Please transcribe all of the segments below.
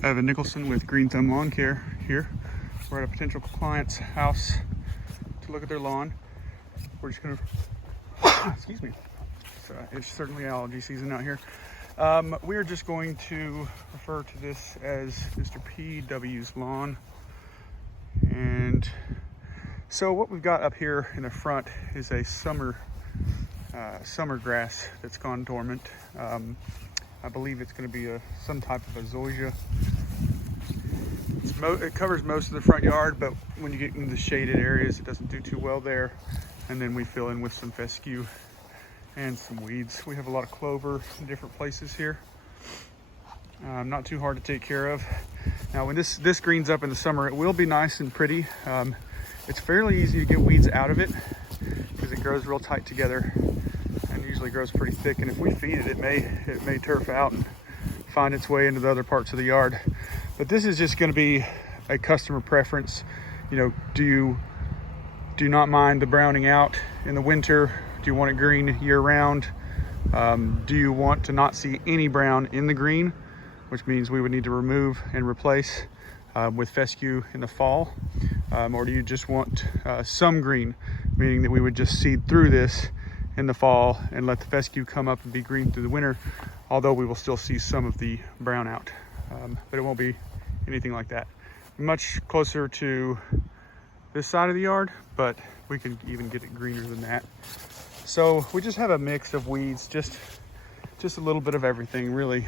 Evan Nicholson with Green Thumb Lawn Care here. We're at a potential client's house to look at their lawn. We're just gonna, excuse me, it's certainly allergy season out here. We are just going to refer to this as Mr. PW's lawn. And so what we've got up here in the front is a summer grass that's gone dormant. I believe it's going to be some type of a zoysia. It covers most of the front yard, but when you get into the shaded areas, it doesn't do too well there. And then we fill in with some fescue and some weeds. We have a lot of clover in different places here. Not too hard to take care of. Now, when this greens up in the summer, it will be nice and pretty. It's fairly easy to get weeds out of it because it grows real tight together and usually grows pretty thick. And if we feed it, it may turf out and find its way into the other parts of the yard. But this is just going to be a customer preference. You know, do you not mind the browning out in the winter? Do you want it green year round? Do you want to not see any brown in the green, which means we would need to remove and replace with fescue in the fall? Or do you just want some green, meaning that we would just seed through this in the fall and let the fescue come up and be green through the winter, although we will still see some of the brown out. But it won't be anything like that. Much closer to this side of the yard, but we can even get it greener than that. So we just have a mix of weeds, just a little bit of everything, really.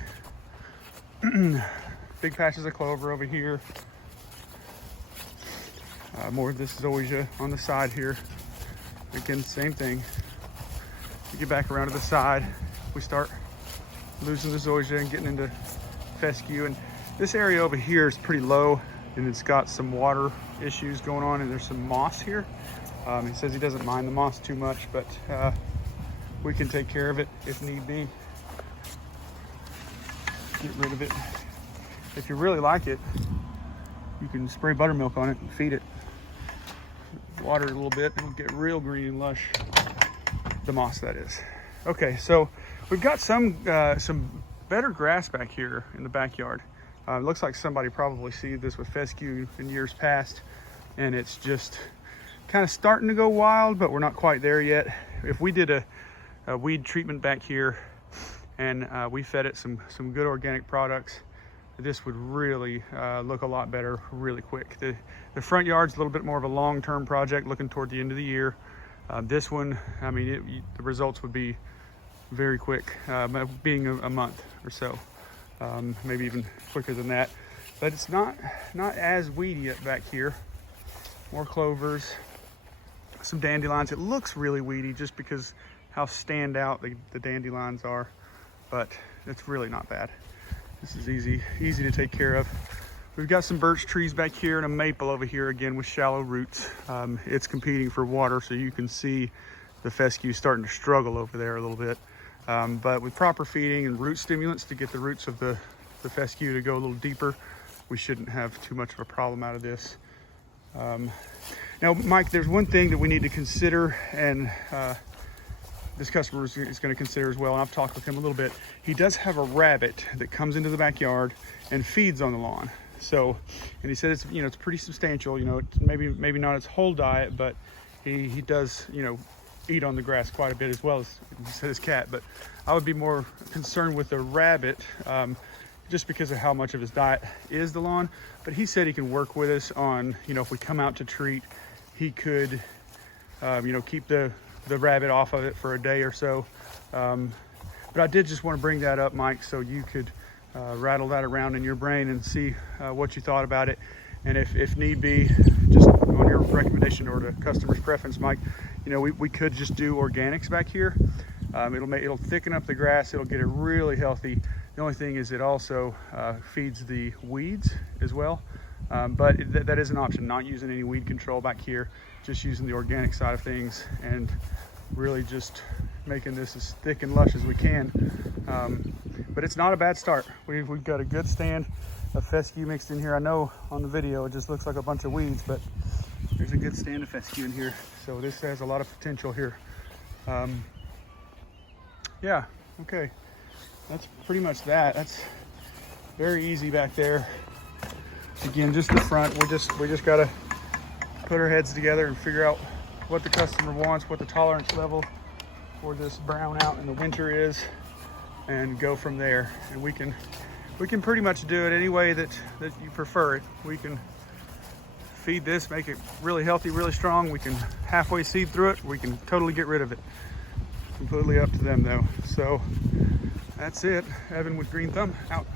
Big patches of clover over here. More of this zoysia on the side here. Again, same thing. We get back around to the side, we start losing the zoysia and getting into fescue. And this area over here is pretty low and it's got some water issues going on, and there's some moss here. He says he doesn't mind the moss too much, but we can take care of it if need be. Get rid of it. If you really like it, you can spray buttermilk on it and feed it. Water it a little bit, it'll get real green and lush. The moss, that is. Okay, so we've got some better grass back here in the backyard. It looks like somebody probably seeded this with fescue in years past, and it's just kind of starting to go wild, but we're not quite there yet. If we did a weed treatment back here and we fed it some good organic products, this would really look a lot better really quick. The front yard's a little bit more of a long-term project, looking toward the end of the year. This one, I mean, the results would be very quick, being a month or so, maybe even quicker than that. But it's not as weedy yet back here. More clovers, some dandelions. It looks really weedy just because how stand out the dandelions are, but it's really not bad. This is easy to take care of. We've got some birch trees back here and a maple over here, again with shallow roots. It's competing for water, so you can see the fescue starting to struggle over there a little bit. But with proper feeding and root stimulants to get the roots of the fescue to go a little deeper, we shouldn't have too much of a problem out of this. Now, Mike, there's one thing that we need to consider, and this customer is going to consider as well, and I've talked with him a little bit. He does have a rabbit that comes into the backyard and feeds on the lawn. So, and he said it's pretty substantial. It's maybe not its whole diet, but he does eat on the grass quite a bit, as well as he said his cat. But I would be more concerned with the rabbit, just because of how much of his diet is the lawn. But he said he can work with us on, if we come out to treat, he could keep the rabbit off of it for a day or so. But I did just want to bring that up, Mike, so you could rattle that around in your brain and see what you thought about it. And if need be, just on your recommendation or the customer's preference, Mike, we could just do organics back here. It'll thicken up the grass. It'll get it really healthy. The only thing is it also feeds the weeds as well. But that is an option, not using any weed control back here, just using the organic side of things and really just making this as thick and lush as we can. But it's not a bad start. We've got a good stand of fescue mixed in here. I know on the video it just looks like a bunch of weeds, but there's a good stand of fescue in here. So this has a lot of potential here. Yeah, okay. That's pretty much that. Very easy back there. Again, just the front. We just gotta put our heads together and figure out what the customer wants, what the tolerance level for this brown out in the winter is, and go from there. And we can pretty much do it any way that you prefer it. We can feed this, make it really healthy, really strong. We can halfway seed through it. We can totally get rid of it. Completely up to them though. So that's it. Evan with Green Thumb out.